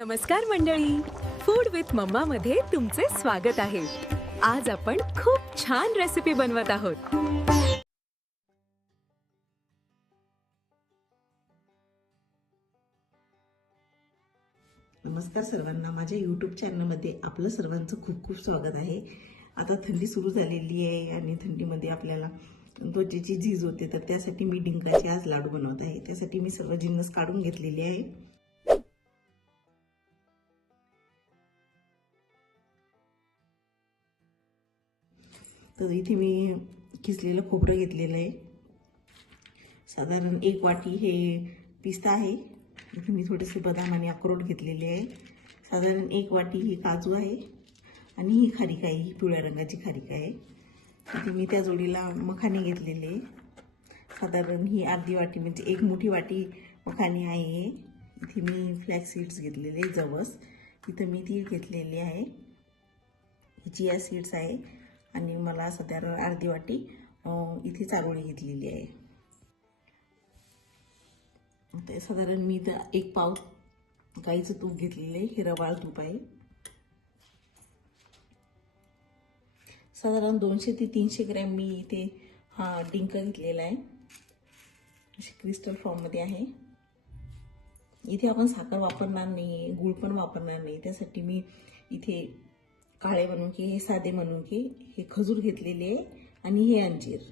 नमस्कार मंडळी, food with mamma मध्ये तुमचे स्वागत आहे. आज आपण खूप छान रेसिपी बनवत आहोत. नमस्कार सर्वांना, माझ्या यूट्यूब चॅनलमध्ये आपलं सर्वांचं खूप खूप स्वागत आहे. आता थंडी सुरू झालेली आहे आणि थंडीमध्ये आपल्याला त्वचेची झीज होते, तर त्यासाठी मी डिंकाचे आज लाडू बनवत आहे. त्यासाठी मी सर्व जिन्नस काढून घेतलेले आहे. तर इथे मी किसलेलं खोबरं घेतलेलं आहे. साधारण 1 वाटी हे पिस्ता आहे. इथे मी थोडेसे बदाम आणि अक्रोड घेतलेले आहे. साधारण 1 वाटी ही काजू आहे आणि ही खारीक आहे, ही पिवळ्या रंगाची खारीक आहे. इथे मी त्या जोडीला मखाने घेतलेले. साधारण ही अर्धी वाटी म्हणजे 1 मोठी वाटी मखाने आहे. इथे मी फ्लॅक्स सीड्स घेतलेले, जवस. इथे मी तीळ घेतलेले आहे. चिया सीड्स आहे आणि मला साधारण अर्धी वाटी इथे चारोळी घेतलेली आहे. ते साधारण मी तर 1 पाव गाईचं तूप घेतलेलं आहे. हे रवाळ तूप आहे. साधारण 200 ते 300 ग्रॅम मी इथे हा डिंक घेतलेला आहे. असे क्रिस्टल फॉर्ममध्ये आहे. इथे आपण साखर वापरणार नाही, गूळ पण वापरणार नाही. त्यासाठी मी इथे काळे मनुके, हे साधे मनुके, हे खजूर घेतलेले आणि हे अंजीर.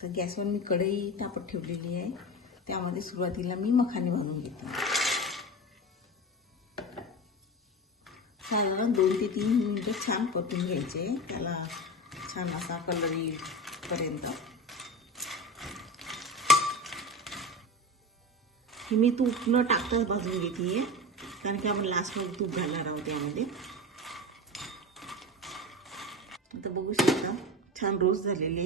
तर गॅसवर मी कढई तापत ठेवलेली आहे. त्यामध्ये सुरुवातीला मी मखाने भाजून घेते. साधारण 2 ते 3 मिनिटं छान परतून घ्यायचे. त्याला छान असा कलर येईपर्यंत. हे मी तूप न टाकताच भाजून घेते, कारण की आपण लास्टमध्ये तूप घालणार आहोत त्यामध्ये. आता बघू शकता छान रोस्ट झालेले.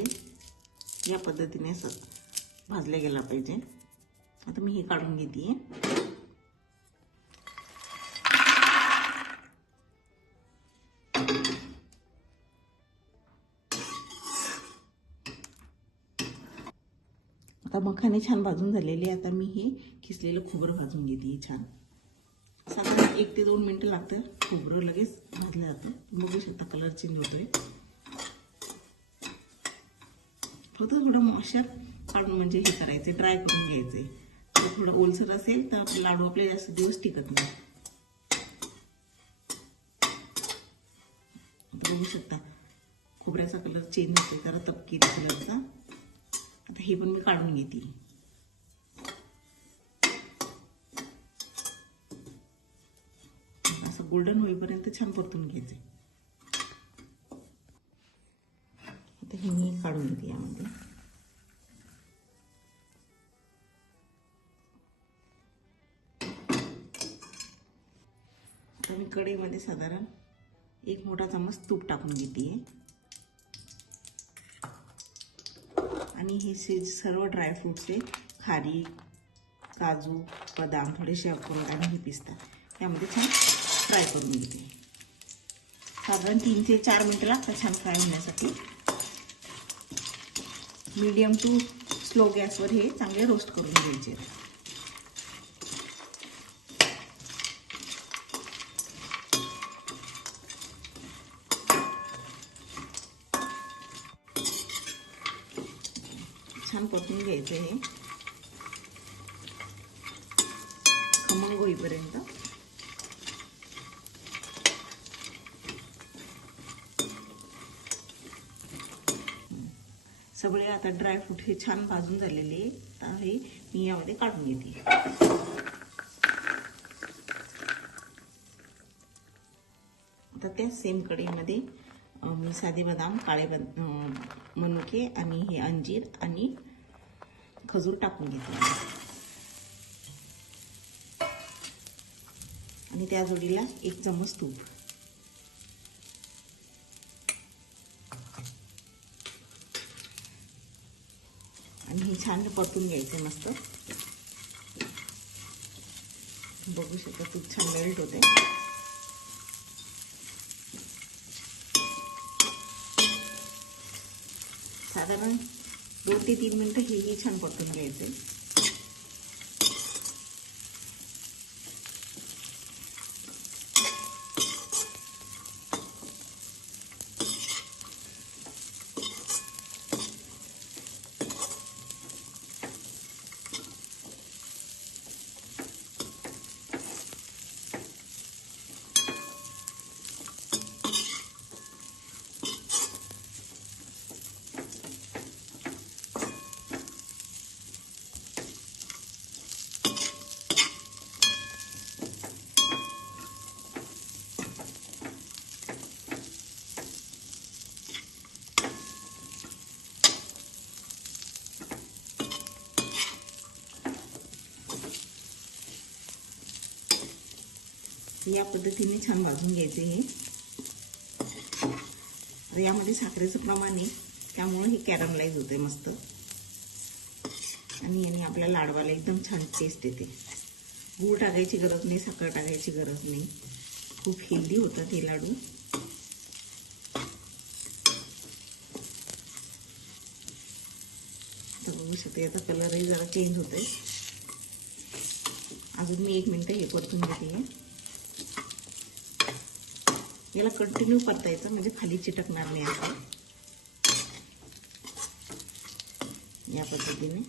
या पद्धतीने असं भाजल्या गेला पाहिजे. आता मी हे काढून घेते. आता मखाने छान भाजून झालेले. आता मी हे किसलेलं खोबरं भाजून घेते छान. साधारण 1 ते 2 मिनिटं लागतं. खोबरं लगेच भाजलं जातं. बघू शकता कलर चेंज होतोय. फक्त थोडं मॉइश्चर काढून म्हणजे हे करायचं, ड्राय करून घ्यायचे. तर थोडं ओलसर असेल तर लाडू आपले जास्त दिवस टिकत नाही. बघू शकता खोबऱ्याचा कलर चेंज होतो, जरा तपकिरी कलरचा. आता हे पण मी काढून घेते. असं गोल्डन होईपर्यंत छान परतून घ्यायचे. आता हे मी काढून घेते यामध्ये. आता मी कढईमध्ये साधारण 1 मोठा चम्मच तूप टाकून घेते आणि हे सर्व ड्रायफ्रूट्स आहे, खारीक, काजू, बदाम, थोडेसे अक्रोड आणि हे पिस्ता यामध्ये छान फ्राय करून घेते. साधारण 3 ते 4 मिनिटं लागतात छान फ्राय होण्यासाठी. मीडियम टू स्लो गॅसवर हे चांगले रोस्ट करून घ्यायचे. छान परतून घ्यायचं हे खमंग होईपर्यंत. सगळे आता ड्रायफ्रूट हे छान भाजून झालेले आहे. मी यामध्ये काढून घेते. आता त्या सेम कढईमध्ये मी साधे बदाम, काळे मनुके आणि हे अंजीर आणि खजूर टाकून घेतले आणि त्या जोडीला 1 चम्मच तूप. आणि हे छान परतून घ्यायचे मस्त. बघू शकता तूप छान मेल्ट होते. साधारण 2 ते 3 मिनिटं हे छान परतून घ्यायचे. या पद्धतीने छान भाजून घ्यायचे हे. तर यामध्ये साखरेचं प्रमाण आहे, त्यामुळे हे कॅरमलाइज होते मस्त. आणि याने आपल्या लाडवाला एकदम छान टेस्ट येते. गूळ टाकायची गरज नाही, साखर टाकायची गरज नाही. खूप हेल्दी होतात हे लाडू. तर बघू शकते याचा कलरही जरा चेंज होतोय. अजून मी 1 मिनिट हे परतून घेते. याला कंटिन्यू परतायचं म्हणजे खाली चिटकणार नाही असं. या पद्धतीने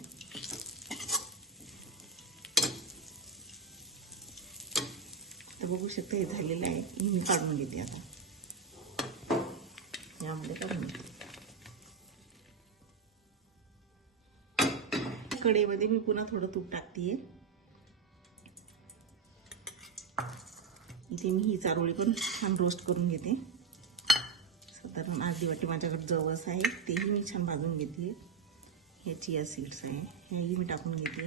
तर बघू शकता हे झालेलं आहे. मी काढून घेते आता. यामध्ये काढून घेते. कढईमध्ये मी पुन्हा थोडं तूप टाकतेय. इथे मी ही चारोळी पण छान रोस्ट करून घेते. साधारण अर्धी वाटी माझ्याकडे जवस आहे, तेही मी छान भाजून घेते. हे चिया सीड्स आहे, हेही मी टाकून घेते.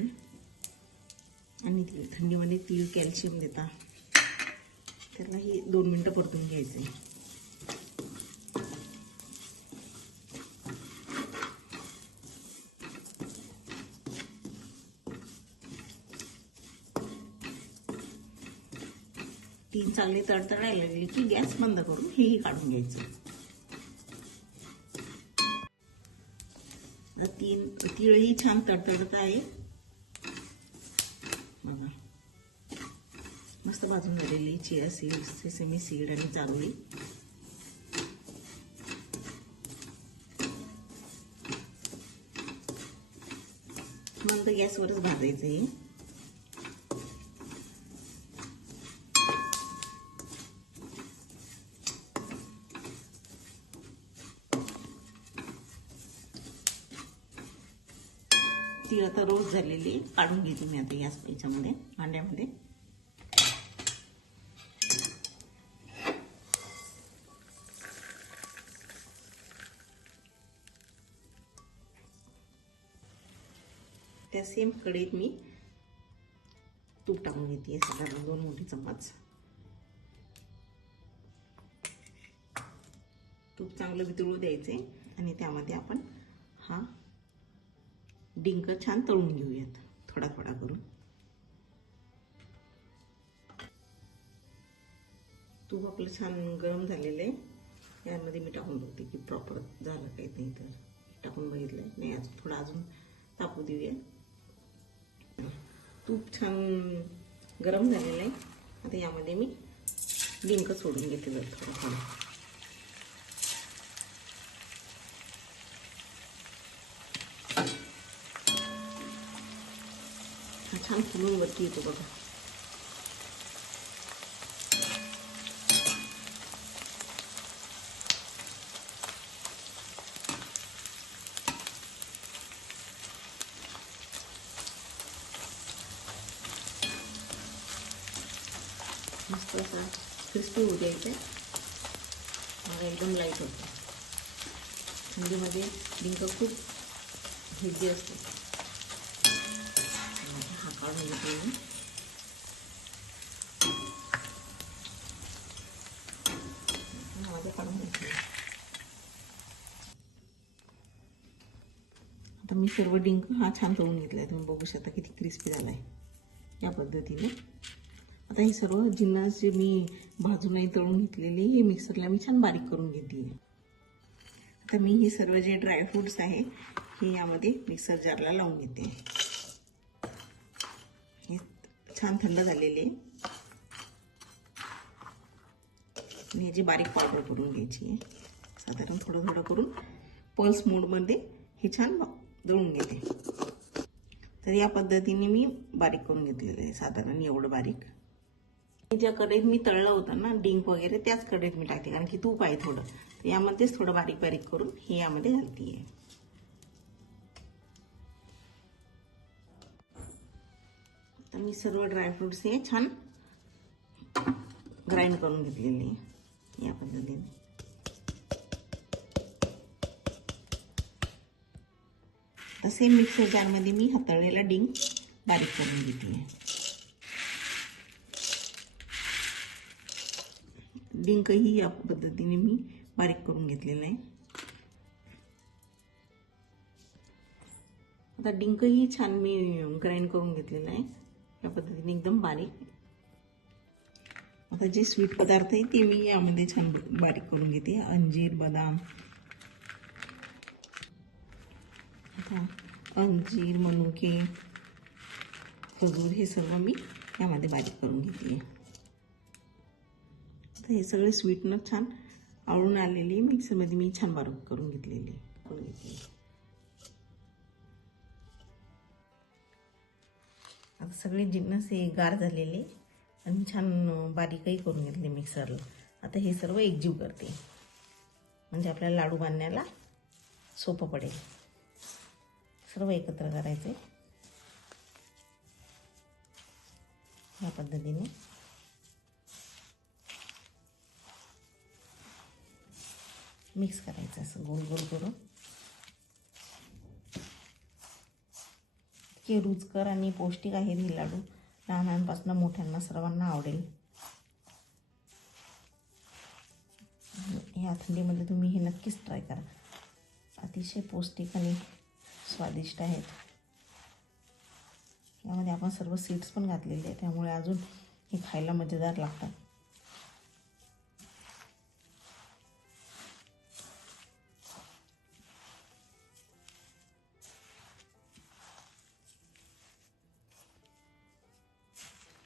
आणि थंडीमध्ये तीळ कॅल्शियम देता, त्यालाही 2 मिनिटं परतून घ्यायचं आहे. तीळ चांगले तडतडायला लागले की गॅस बंद करून हेही काढून घ्यायचं. तीळही छान तडतडत आहे बघा. मस्त भाजून झालेली चिया सीड, सेसमी सीड आणि चारोळी. मंद गॅसवरच भाजायचं हे. ती आता रोस्ट झालेली काढून घेते मी आता याच्यामध्ये, भांड्यामध्ये. त्या सेम कढईत मी तूप टाकून घेते, साधारण 2 मोठे चम्मच. तूप चांगलं वितळू द्यायचे आणि त्यामध्ये आपण हा डिंक छान तळून घेऊयात, थोडा थोडा करून. तूप आपलं छान गरम झालेलं आहे. यामध्ये मी टाकून बघते की प्रॉपर झालं काही नाही. तर टाकून बघितलंय नाही, अजून तापू देऊया. तूप छान गरम झालेलं आहे. आता यामध्ये मी डिंक सोडून घेते जर थोडं थोडं. छान फुलून वरती येतो बघा. मस्त असा क्रिस्पी होऊ द्यायचं. मला एकदम लाईट होतं. थंडीमध्ये डिंक खूप हेल्दी असतो. हा काढून घेते मी. काढून घेते. आता मी सर्व डिंक हा छान तळून घेतलाय. तुम्ही बघू शकता किती क्रिस्पी झालाय या पद्धतीने. आता हे सर्व जिन्नस जे मी भाजून तळून घेतलेले हे मिक्सरला मी छान बारीक करून घेते. आता मी हे सर्व जे ड्रायफ्रूट्स आहे हे यामध्ये मिक्सर जारला लावून घेते. हे छान थंड झालेले आणि याची बारीक पावडर करून घ्यायची आहे. साधारण थोडं थोडं करून पल्स मोडमध्ये हे छान दळून घेते. तर या पद्धतीने मी बारीक करून घेतलेलं आहे, साधारण एवढं बारीक. ज्या कढईत मी तळलं होतं ना डिंक वगैरे, त्याच कढईत मी टाकते कारण की तूप आहे थोडं. तर यामध्येच थोडं बारीक बारीक करून हे यामध्ये घालते. आता मी सर्व ड्रायफ्रुट्स हे छान ग्राइंड करून घेतलेले या पद्धतीने. तसे मिक्सर जारमध्ये मी हाताळलेला डिंक बारीक करून घेते. डिंकही या पद्धतीने मी बारीक करून घेतलेला आहे. आता डिंकही छान मी ग्राइंड करून घेतलेला आहे या पद्धतीने एकदम बारीक. आता जे स्वीट पदार्थ आहे ते मी यामध्ये छान बारीक करून घेते. अंजीर, बदाम, आता अंजीर, मनुके, खजूर हे सर्व मी यामध्ये बारीक करून घेते. आता हे सगळे स्वीटनर छान आवळून आलेली मिक्सरमध्ये मी छान बारीक करून घेतलेली. आता सगळे जिन्नस हे गार झालेले आणि छान बारीकही करून घेतले मिक्सरला. आता हे सर्व एकजीव करते म्हणजे आपल्याला लाडू बांधण्याला सोपं पडेल. सर्व एकत्र करायचे या पद्धतीने. मिक्स करायचं असं गोल गोल करून. इतके रुचकर आणि पौष्टिक आहेत हे लाडू. लहानांपासून मोठ्यांना सर्वांना आवडेल. ह्या थंडीमध्ये तुम्ही हे नक्कीच ट्राय करा. अतिशय पौष्टिक आणि स्वादिष्ट आहेत. यामध्ये आपण सर्व सीड्स पण घातलेले आहेत त्यामुळे अजून हे खायला मजेदार लागतात.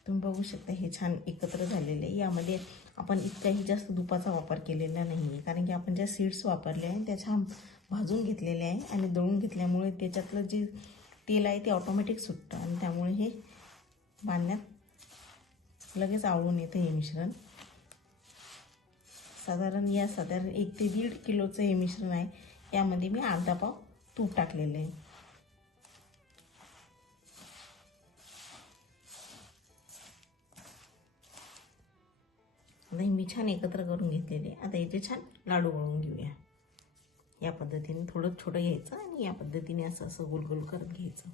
तुम्ही बघू शकता हे छान एकत्र झालेले आहे. यामध्ये आपण इतकाही जास्त तुपाचा वापर केलेला नाही आहे कारण की आपण ज्या सीड्स वापरले आहे त्या छान भाजून घेतलेले आहे आणि दळून घेतल्यामुळे त्याच्यातलं जे तेल आहे ते ऑटोमॅटिक सुटतं आणि त्यामुळे हे बांधण्यात लगेच आवळून येतं हे मिश्रण. साधारण 1 ते 1.5 किलोचं हे मिश्रण आहे. यामध्ये मी अर्धा पाव तूप टाकलेलं आहे. आता मी छान एकत्र करून घेतलेले. आता याचे छान लाडू वळून घेऊया. या पद्धतीने थोडं छोटं घ्यायचं आणि या पद्धतीने असं असं गोल गोल करत घ्यायचं.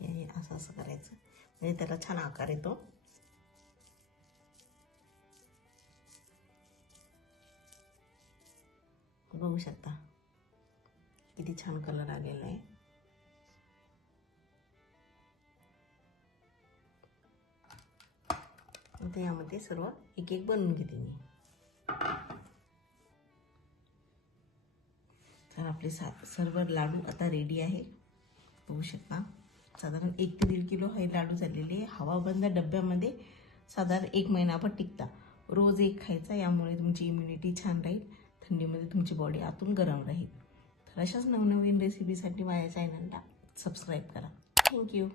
हे असं असं करायचं म्हणजे त्याला छान आकार येतो. बघू शकता किती छान कलर आलेला आहे. आता यामध्ये सर्व एक एक बनवून घेते मी. तर आपले सर्व लाडू आता रेडी आहे. बघू शकता साधारण 1 ते 1.5 किलो हे लाडू झालेले. हवाबंद डब्यामध्ये साधारण 1 महिनाभर टिकता. रोज एक खायचा. यामुळे तुमची इम्युनिटी छान राहील. थंडीमध्ये तुमची बॉडी आतून गरम राहील. तर अशाच नवनवीन रेसिपीसाठी माझ्या चॅनलला सबस्क्राईब करा. थँक्यू.